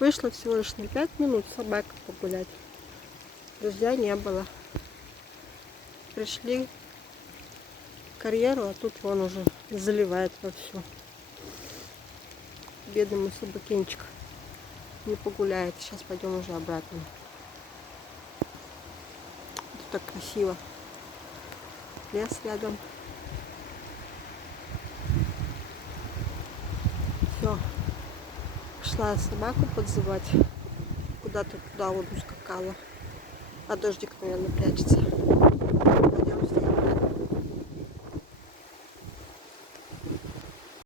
Вышла всего лишь на 5 минут с собакой погулять. Дождя не было. Пришли к карьеру, а тут вон уже заливает вовсю. Бедный мой собакинчик не погуляет. Сейчас пойдем уже обратно. Тут так красиво. Лес рядом. Все. Пошла собаку подзывать. Куда-то туда вот ускакала. А дождик, наверное, прячется. Пойдем